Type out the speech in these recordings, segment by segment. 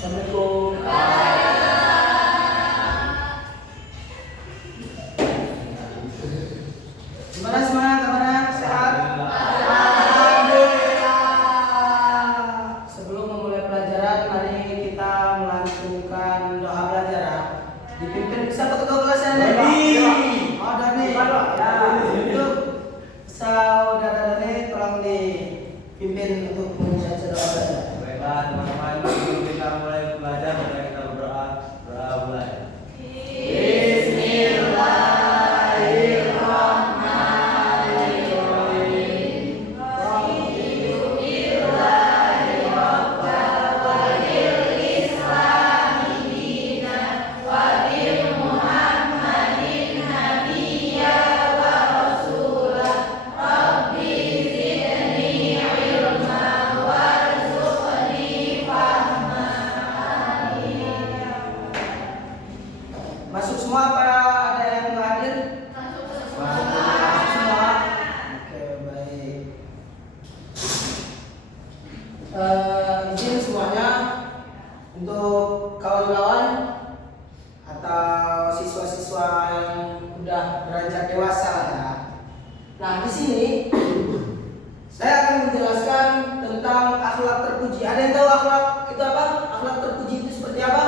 Assalamualaikum. Gimana semua kabarnya? Sehat? Alhamdulillah. Sebelum memulai pelajaran, mari kita melantunkan doa pelajaran. Dipimpin siapa ketua kelasnya nih? Oh, Dani. Ya, untuk saudara Dani tolong dipimpin untuk membaca doa pelajaran. Baiklah teman-teman, sebelum kita mulai belajar, mari kita berdoa mulai. Masuk semua apa ada yang nggak hadir? Masuk semua. Oke, baik. Izin semuanya untuk kawan-kawan atau siswa-siswa yang udah beranjak dewasa lah ya. Nah, di sini saya akan menjelaskan tentang akhlak terpuji. Ada yang tahu akhlak itu apa? Akhlak terpuji itu seperti apa?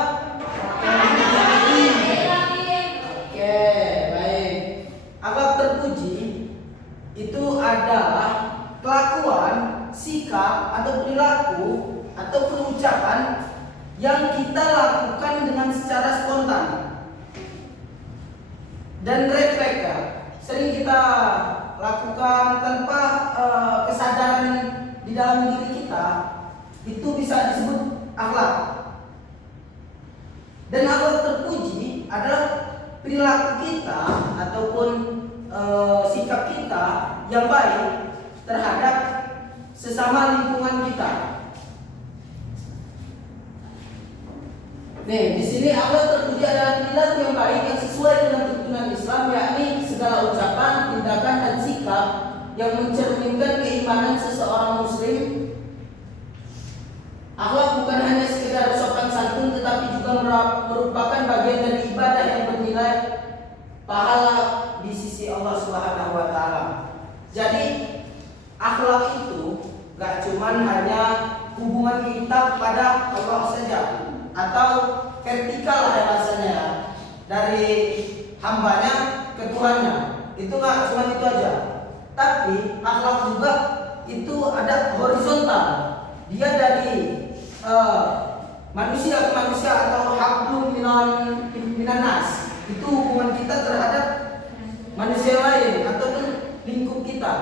Oke, baik. Akhlak terpuji itu adalah kelakuan, sikap atau perilaku atau ucapan yang kita lakukan dengan secara spontan dan refleks ya. Sering kita lakukan tanpa kesadaran di dalam diri kita, itu bisa disebut akhlak. Dan akhlak terpuji adalah perilaku kita ataupun sikap kita yang baik terhadap sesama lingkungan kita. Nih, di sini akhlak terpuji adalah perilaku yang baik yang sesuai dengan tuntunan Islam, yakni segala ucapan, tindakan dan sikap yang mencerminkan keimanan seseorang muslim. Akhlak bukan hanya sekedar sopan santun, tetapi juga merupakan bagian dari ibadah yang bernilai pahala di sisi Allah Subhanahu wa taala. Jadi akhlak itu gak cuman hanya hubungan kita kepada Allah saja atau vertikal lah rasanya ya, dari hambanya ke Tuhannya. Itu gak cuman itu aja. Tapi akhlak juga itu ada horizontal. Dia dari manusia ke manusia atau hablum minan nas. Itu hubungan kita terhadap manusia lain ataupun lingkup kita.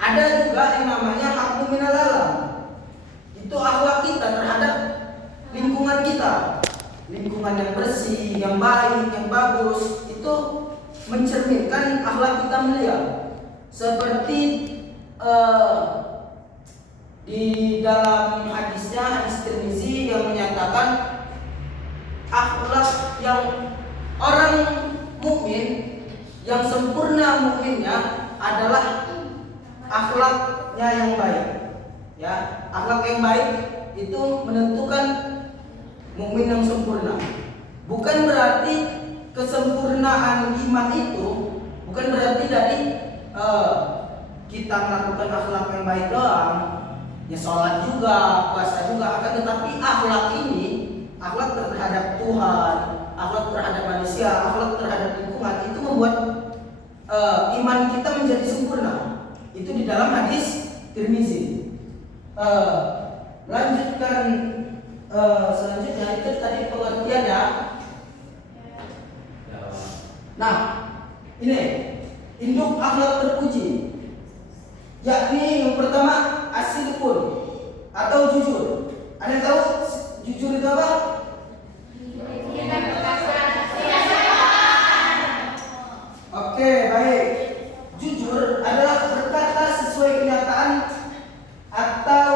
Ada juga yang namanya hablum minal alam. Itu akhlak kita terhadap lingkungan kita. Lingkungan yang bersih, yang baik, yang bagus, itu mencerminkan akhlak kita mulia. Seperti di dalam hadisnya, hadis Tirmizi yang menyatakan akhlak yang orang mukmin yang sempurna mukminnya adalah akhlaknya yang baik. Ya, akhlak yang baik itu menentukan mukmin yang sempurna. Bukan berarti kesempurnaan iman itu bukan berarti dari kita melakukan akhlak yang baik doang. Ya sholat juga, puasa juga, akan tetapi akhlak ini, akhlak terhadap Tuhan, akhlak terhadap manusia, akhlak terhadap lingkungan itu membuat iman kita menjadi sempurna. Itu di dalam hadis Tirmizi. Lanjutkan selanjutnya itu tadi pengertian ya. Nah, ini induk akhlak terpuji. Yakni yang pertama as-sidqun atau jujur. Ada yang tahu jujur itu apa? Oke, baik. Jujur adalah berkata sesuai kenyataan atau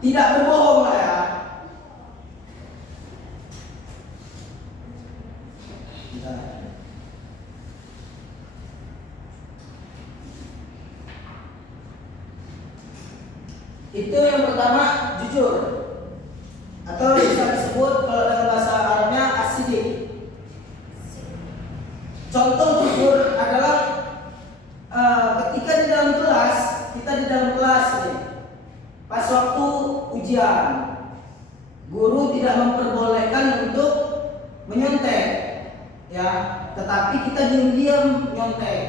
tidak berbohong lah ya. Itu yang pertama jujur, atau bisa disebut kalau dalam bahasa Arabnya as-sidik. Contoh jujur adalah ketika di dalam kelas, kita di dalam kelas nih, pas waktu ujian, guru tidak memperbolehkan untuk menyontek, ya, tetapi kita diam-diam nyontek.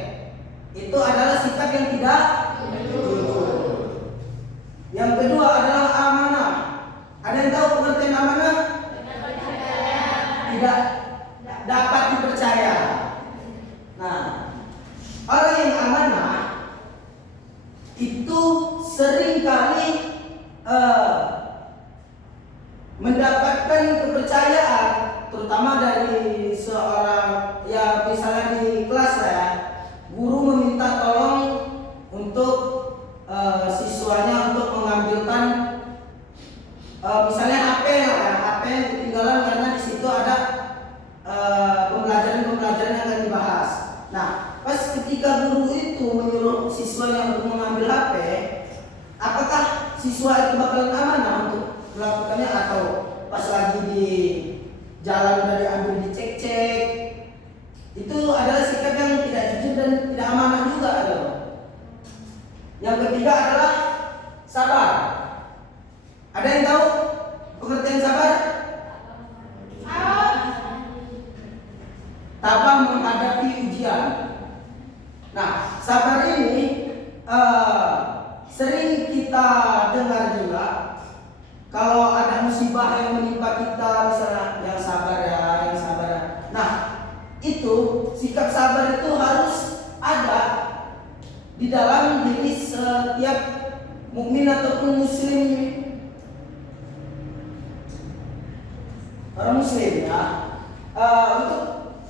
Itu adalah sikap yang tidak jujur. Yang kedua adalah amanah. Ada yang tahu pengertian amanah? Tidak dapat dipercaya. Nah, orang yang amanah itu seringkali mendapatkan kepercayaan, terutama dari seorang, ya misalnya di kelas lah ya, guru meminta tolong untuk siswanya untuk mengambilkan misalnya HP lah ya, HP yang ketinggalan karena di situ ada pembelajaran yang akan dibahas. Nah, pas ketika guru itu menyuruh siswanya untuk mengambil HP, apakah siswa itu bakalan amanah untuk melakukannya, atau pas lagi di jalan udah diambil dicek-cek? Itu adalah sikap yang tidak jujur dan tidak amanah juga. Yang ketiga adalah sabar. Ada yang tahu pengertian sabar? Tabah menghadapi ujian. Nah, sabar ini sering kita dengar juga. Kalau ada musibah yang menimpa kita, misalnya yang sabar ya, yang sabar ya. Nah, itu sikap sabar itu harus ada di dalam diri setiap mukmin ataupun muslim, orang muslim ya. Untuk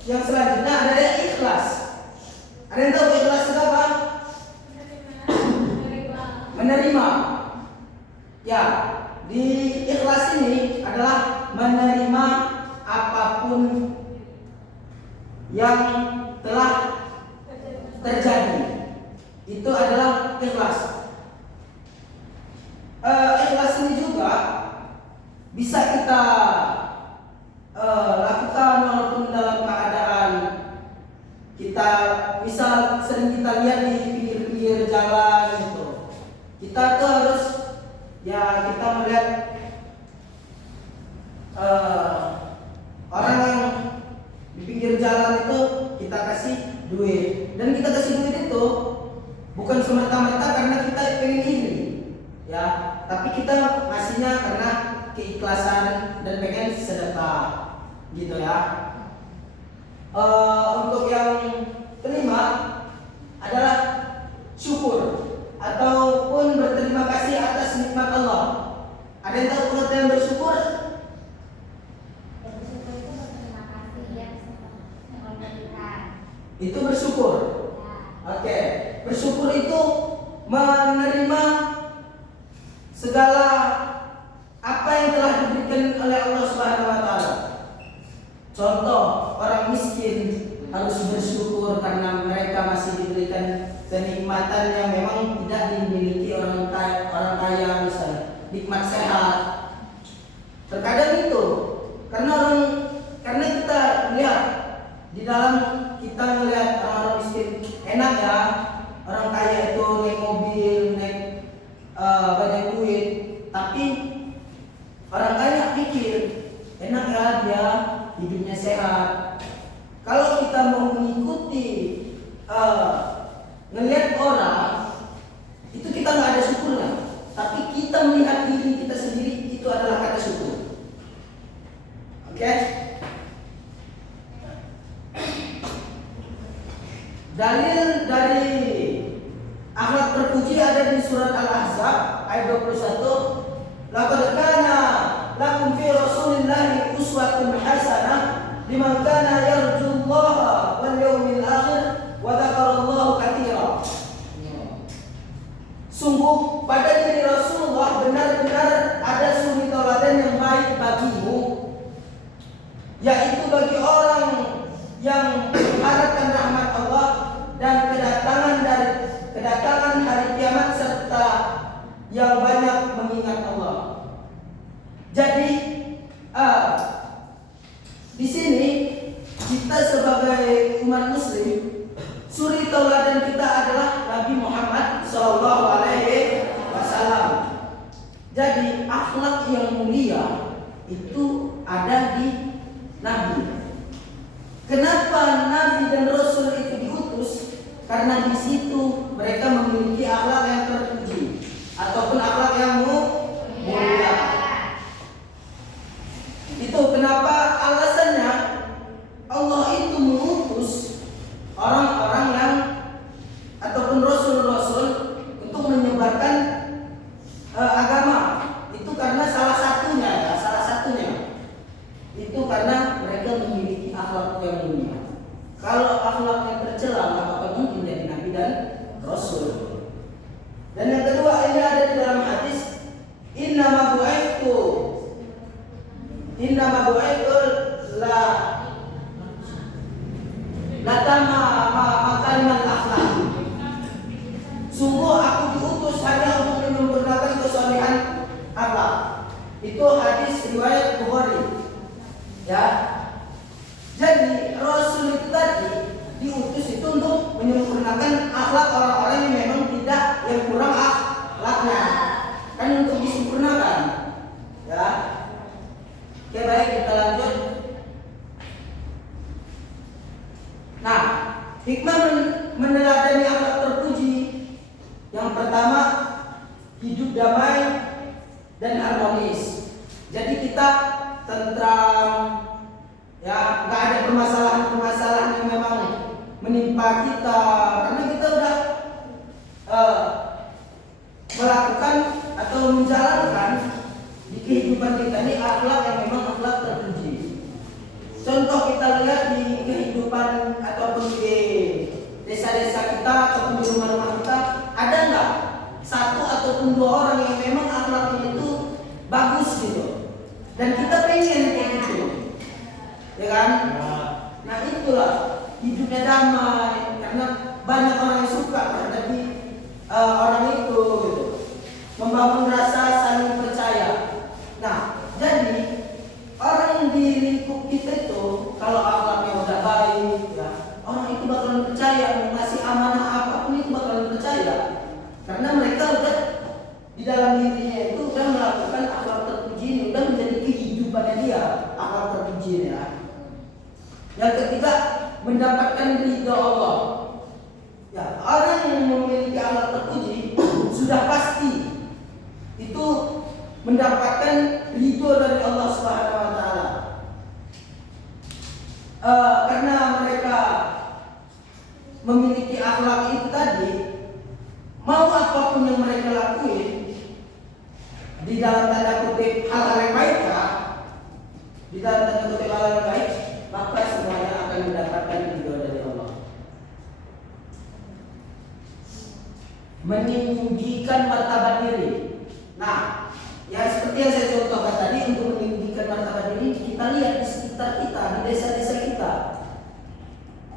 yang selanjutnya ada ikhlas. Ada yang tahu ikhlas itu apa? Menerima. Ya, di ikhlas ini adalah menerima apapun yang telah terjadi. Itu adalah ikhlas. Ikhlas ini juga bisa kita lakukan walaupun dalam keadaan kita, misal sering kita lihat di pinggir-pinggir jalan gitu. Kita tuh harus, ya, kita melihat orang yang di pinggir jalan itu, kita kasih duit. Dan kita kasih duit itu bukan semata-mata karena kita pengen iri, ya, tapi kita ngasihnya karena keikhlasan dan pengen sedekah, gitu ya. Untuk yang kelima adalah syukur ataupun berterima kasih atas nikmat Allah. Ada yang tahu pengertian bersyukur? Bersyukur itu berterima kasih ya sama Tuhan. Itu bersyukur. Oke, bersyukur itu menerima segala apa yang telah diberikan oleh Allah Subhanahu wa taala. Contoh, orang miskin harus bersyukur karena mereka masih diberikan kenikmatan yang memang tidak dimiliki orang kaya misalnya, nikmat sehat. Terkadang itu karena kita lihat di dalam, kita melihat orang miskin enak ya, orang kaya itu naik mobil, naik banyak duit, tapi orang kaya pikir enak ya dia hidupnya sehat. Kalau kita mau mengikuti ngelihat orang itu, kita nggak ada syukurnya, tapi kita melihat diri kita sendiri, itu adalah kata syukur. Oke? Dalil dari akhlak terpuji ada di surat Al-Ahzab ayat 21. Laqad kana lakum fi Rasulillahi uswatun hasanah liman kana yarjullaha wal yawmil akhir wa dzakarallaha katsira. Sungguh pada diri Rasulullah benar-benar ada suri tauladan yang baik bagimu, yaitu bagi orang yang mengharapkan rahmat Allah dan kedatangan hari kiamat, serta yang banyak akhlak yang mulia itu ada di Nabi. Kenapa Nabi dan Rasul itu diutus? Karena di situ mereka memiliki akhlak yang terpuji ataupun akhlak yang mulia. Itu kenapa alasannya Allah itu mengutus orang-orang yang ataupun rasul-rasul untuk menyebarkan agama. Itu karena salah satunya itu karena mereka memiliki akhlak yang mulia. Kalau akhlaknya tercela, maka mungkin jadi nabi dan rasul. Dan yang kedua, ini ada di dalam hadis, innama bu'aitu la tama makalimat akhlak. Sungguh aku diutus hanya untuk menyempurnakan kesolehan akhlak. Itu hadis riwayat Bukhari. Ya. Jadi Rasul itu tadi diutus itu untuk menyempurnakan akhlak orang-orang yang memang yang kurang akhlaknya. Kan untuk disempurnakan. Ya. Oke, baik, kita lanjut. Nah, hikmah meneladani akhlak terpuji. Yang pertama, hidup damai dan harmonis. Jadi kita tentram, ya, nggak ada permasalahan yang memang menimpa kita, karena kita udah melakukan atau menjalankan di kehidupan kita ini akhlak yang memang akhlak terpuji. Contoh kita lihat di kehidupan ataupun di desa-desa kita ataupun di rumah-rumah kita, ada nggak satu ataupun dua orang yang memang akhlaknya itu bagus gitu, dan kita pengen kayak gitu, ya kan? Nah itulah hidupnya damai, karena banyak orang yang suka menghadapi orang itu gitu, membangun rasa saling percaya. Nah jadi orang yang di lingkup kita itu kalau akhlaknya udah baik, ya, orang itu bakalan percaya, mau ngasih amanah apapun itu bakalan percaya, karena mereka udah di dalam dirinya itu udah melakukan akhlak terpuji ini, udah menjadi kehidupannya dia akhlak terpuji ya. Yang ketiga, mendapatkan ridha Allah. Ya, orang yang memiliki akhlak terpuji sudah pasti itu mendapatkan ridho dari Allah Subhanahu wa taala. Karena mereka memiliki akhlak itu tadi, mau apapun yang mereka lakuin di dalam tanda kutip hal-hal yang baik ya, di dalam tanda kutip hal yang baik, maka semuanya akan mendapatkan ridho dari Allah. Meninggikan martabat diri. Nah, ya seperti yang saya contohkan tadi, untuk meninggikan martabat diri, kita lihat di sekitar kita, di desa-desa kita.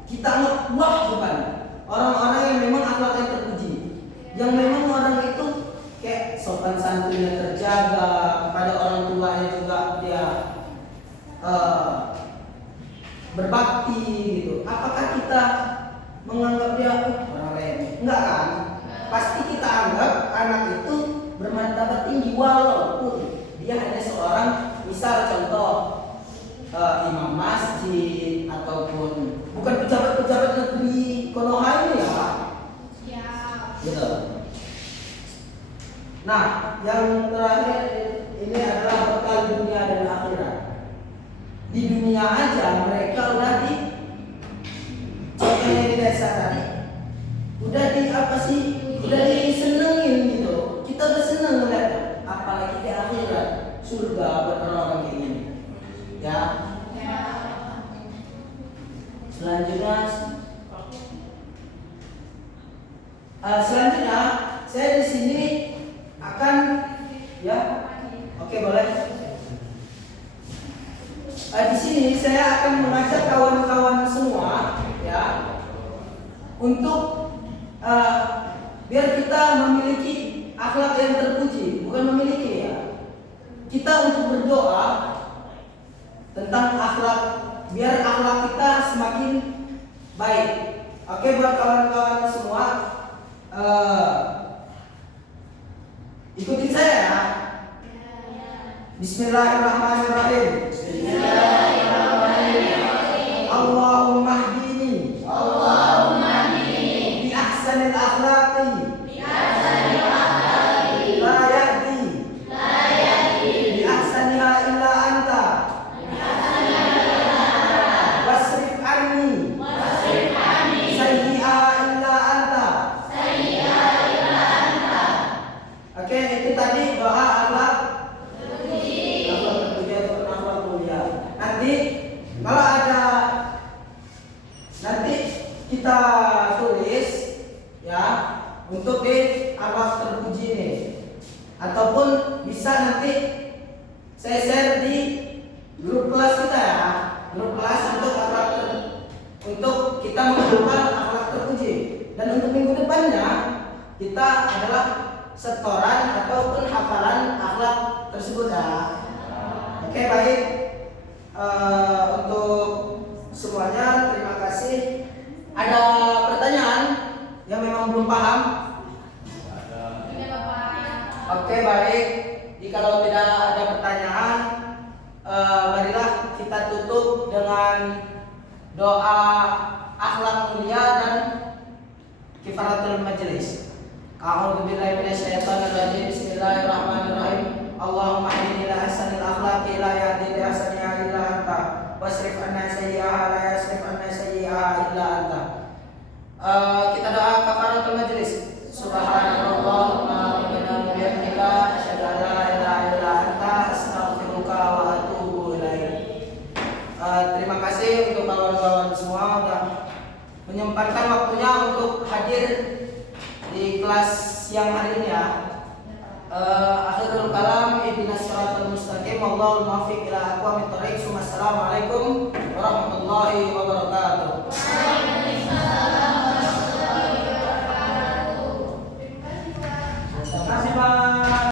Kita anggap wah bukan orang-orang yang memang akhlaknya terpuji, yang memang orang itu kayak sopan santunnya terjaga, kepada orang tuanya juga dia berbakti gitu. Apakah kita menganggap dia orang lain? Enggak kan? Pasti kita anggap anak itu bermartabat tinggi walaupun dia hanya seorang, misal contoh imam masjid ataupun bukan pejabat-pejabat negeri Konoha ini ya. Gitu. Nah, yang terakhir ini adalah bekal dunia dan akhirat. Di dunia aja mereka udah di contohnya di desa tadi, udah di apa sih? Udah disenengin gitu. Kita udah seneng melihatnya. Apalagi di akhirat, surga buat orang-orang kayak gini. Ya. Selanjutnya saya di sini akan ya, oke boleh. Di sini saya akan mengajak kawan-kawan semua ya untuk biar kita memiliki akhlak yang terpuji, bukan memiliki ya. Kita untuk berdoa tentang akhlak, biar akhlak kita semakin baik. Oke, buat kawan-kawan semua, ikutin saya ya. Bismillahirrahmanirrahim. Allahumma hdini bi ahsanil akhlaqi la yahdi bi ahsaniha illa anta wasrif anni sayyi'aha illa anta. Oke, itu tadi doa akhlak terpuji ataupun akhlak mulia. Nanti kalau ada, nanti kita tulis ya untuk di akhlak terpuji ini, ataupun bisa nanti saya share di grup kelas kita ya, grup kelas untuk untuk kita menghafal akhlak terpuji. Dan untuk minggu depannya kita adalah setoran ataupun hafalan akhlak tersebut ya. Oke, baik. Untuk semuanya terima kasih. Ada pertanyaan yang memang belum paham? Oke, baik. Jikalau tidak ada pertanyaan, marilah kita tutup dengan doa akhlak mulia dan kifaratul majelis. A'udzu billahi minasyaitonir rajim. Bismillahirrahmanirrahim. Allahumma hdini ila ahsanil akhlaqi la yahdi li ahsaniha illa anta wasrif anna sayyi'aha la yasrif anna sayyi'aha illa anta. Kita doa kafaratul majelis. Subhanallahumma rabbana wa bihamdika asyhadu an la ilaha illa anta astaghfiruka wa atubu ilaik. Terima kasih untuk kawan-kawan semua sudah menyempatkan waktunya untuk hadir di kelas siang hari ini ya. Akhirul kalam ihdinas siratal mustaqim wallahul muwaffiq ila aqwamit thoriq. Assalamualaikum warahmatullahi wabarakatuh.